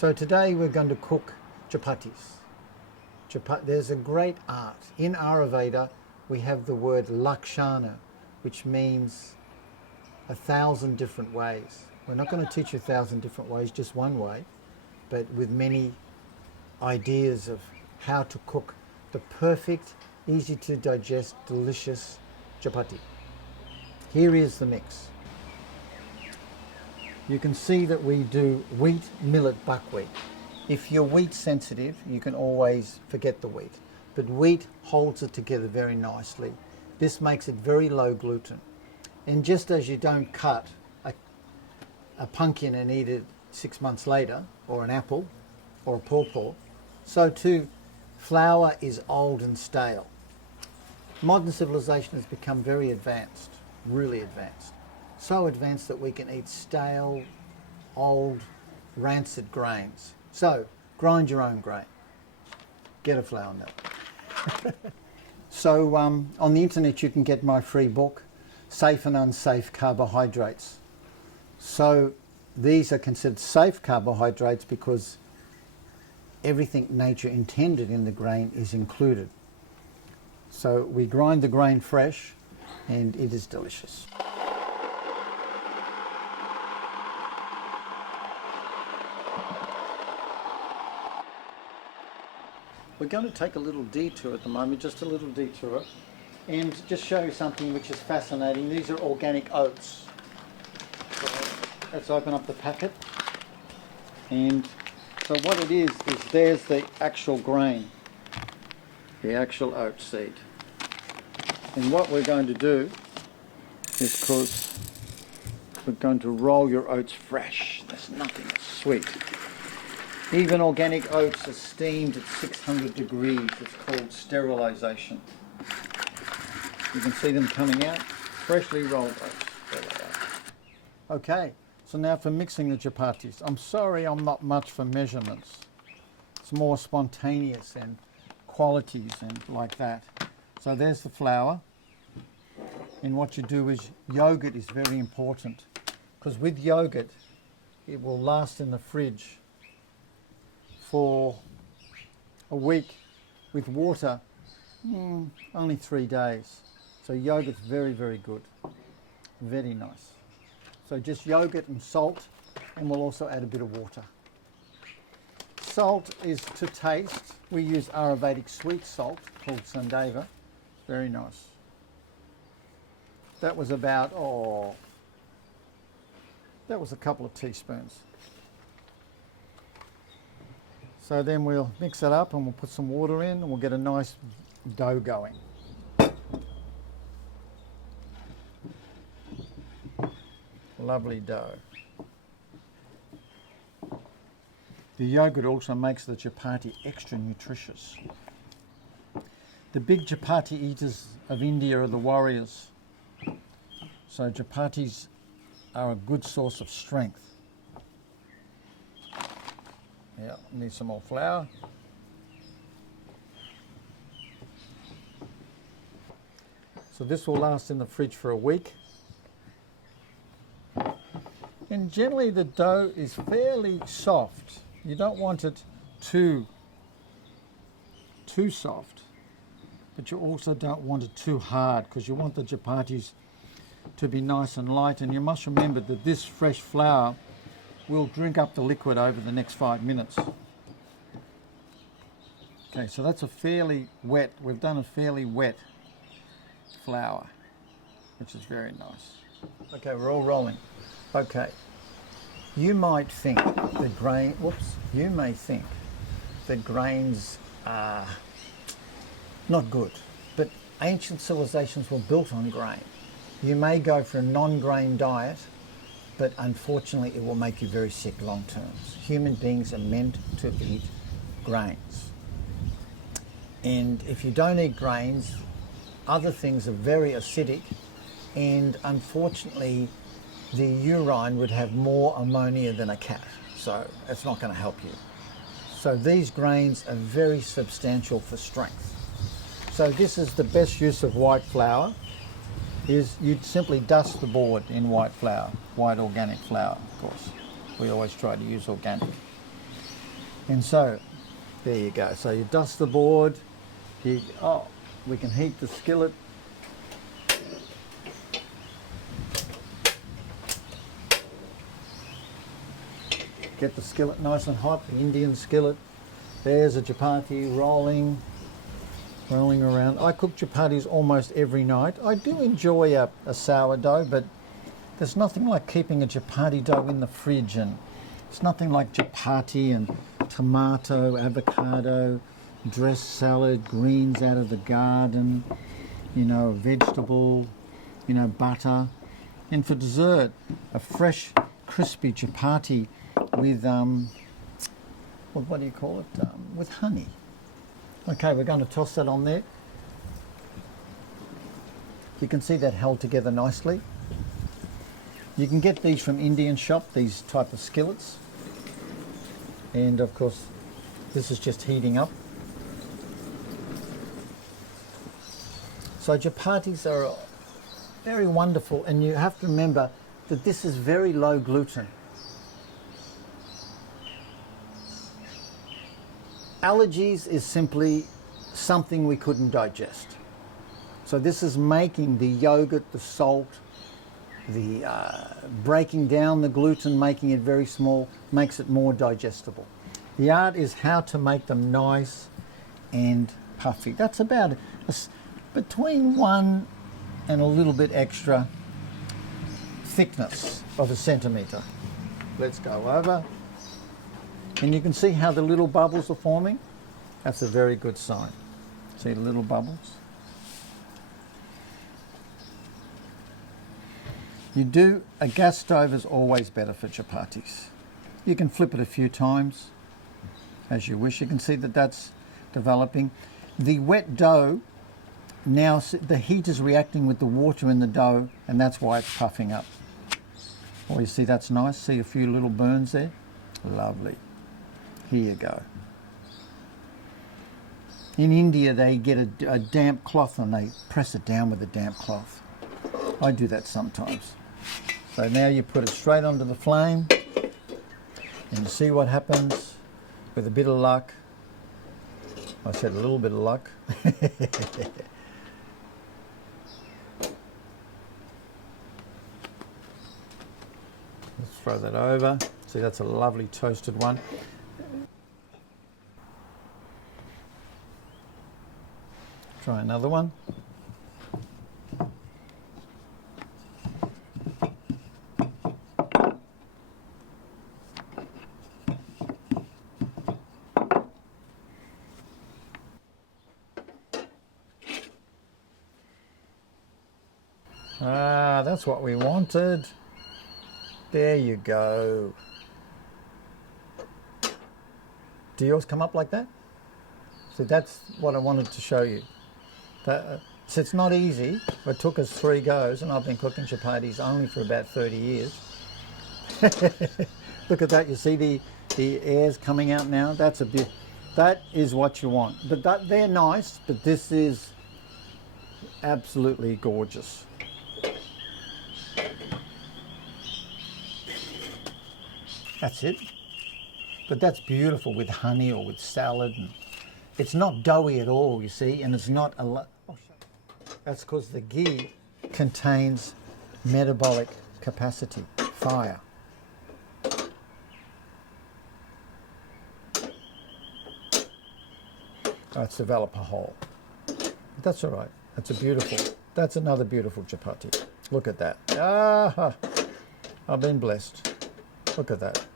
So today we're going to cook chapatis. There's a great art. In Ayurveda we have the word lakshana, which means 1,000 different ways. We're not going to teach you 1,000 different ways, just one way, but with many ideas of how to cook the perfect, easy to digest, delicious chapati. Here is the mix. You can see that we do wheat, millet, buckwheat. If you're wheat sensitive, you can always forget the wheat, but wheat holds it together very nicely. This makes it very low gluten. And just as you don't cut a pumpkin and eat it 6 months later, or an apple, or a pawpaw, so too flour is old and stale. Modern civilization has become very advanced, really advanced. So advanced that we can eat stale, old, rancid grains. So, grind your own grain. Get a flour mill. So, on the internet you can get my free book, Safe and Unsafe Carbohydrates. So, these are considered safe carbohydrates because everything nature intended in the grain is included. So, we grind the grain fresh and it is delicious. We're going to take a little detour at the moment, just a little detour, and just show you something which is fascinating. These are organic oats. So let's open up the packet. And so what it is there's the actual grain, the actual oat seed. And what we're going to do is, because we're going to roll your oats fresh. There's nothing sweet. Even organic oats are steamed at 600 degrees. It's called sterilization. You can see them coming out, freshly rolled oats. There they are. Okay, so now for mixing the chapatis. I'm sorry I'm not much for measurements. It's more spontaneous and qualities and like that. So there's the flour. And what you do is, yogurt is very important, because with yogurt it will last in the fridge for a week. With water, only 3 days. So yogurt's very, very good. Very nice. So just yogurt and salt, and we'll also add a bit of water. Salt is to taste. We use Ayurvedic sweet salt called Sandeva. Very nice. That was about, that was a couple of teaspoons. So then we'll mix it up and we'll put some water in and we'll get a nice dough going. Lovely dough. The yogurt also makes the chapati extra nutritious. The big chapati eaters of India are the warriors. So chapatis are a good source of strength. Yeah, need some more flour. So this will last in the fridge for a week. And generally the dough is fairly soft. You don't want it too soft, but you also don't want it too hard, because you want the chapatis to be nice and light. And you must remember that this fresh flour will drink up the liquid over the next 5 minutes. Okay, so that's a fairly wet, we've done a fairly wet flour, which is very nice. Okay, we're all rolling. Okay, you might think the you may think the grains are not good, but ancient civilizations were built on grain. You may go for a non-grain diet, but unfortunately it will make you very sick long term. Human beings are meant to eat grains. And if you don't eat grains, other things are very acidic, and unfortunately the urine would have more ammonia than a cat, so it's not going to help you. So these grains are very substantial for strength. So this is the best use of white flour. Is you'd simply dust the board in white flour, white organic flour, of course. We always try to use organic. And so, there you go. So you dust the board. We can heat the skillet. Get the skillet nice and hot, the Indian skillet. There's a chapati rolling around. I cook chapatis almost every night. I do enjoy a sourdough, but there's nothing like keeping a chapati dough in the fridge, and it's nothing like chapati and tomato, avocado, dressed salad, greens out of the garden, you know, vegetable, you know, butter. And for dessert, a fresh, crispy chapati with, what do you call it? With honey. Okay, we're going to toss that on there. You can see that held together nicely. You can get these from Indian shop, these type of skillets. And of course, this is just heating up. So chapatis are very wonderful, and you have to remember that this is very low gluten. Allergies is simply something we couldn't digest. So this is making the yogurt, the salt, the breaking down the gluten, making it very small, makes it more digestible. The art is how to make them nice and puffy. That's about between 1 and a little bit extra thickness of a centimetre. Let's go over. And you can see how the little bubbles are forming. That's a very good sign. See the little bubbles? A gas stove is always better for chapatis. You can flip it a few times as you wish. You can see that that's developing. The wet dough, now the heat is reacting with the water in the dough, and that's why it's puffing up. Oh, you see that's nice? See a few little burns there? Lovely. Here you go. In India, they get a damp cloth and they press it down with a damp cloth. I do that sometimes. So now you put it straight onto the flame, and you see what happens with a bit of luck. I said a little bit of luck. Let's throw that over. See, that's a lovely toasted one. Try another one. Ah, that's what we wanted. There you go. Do yours come up like that? So that's what I wanted to show you. So it's not easy. It took us 3 goes, and I've been cooking chapatis only for about 30 years. Look at that. You see the air's coming out now? That's a bit. That is what you want. But they're nice, but this is absolutely gorgeous. That's it. But that's beautiful with honey or with salad. And it's not doughy at all, you see, and it's not a lot. That's because the ghee contains metabolic capacity, fire. Let's develop a hole. That's all right. That's another beautiful chapati. Look at that. Ah, I've been blessed. Look at that.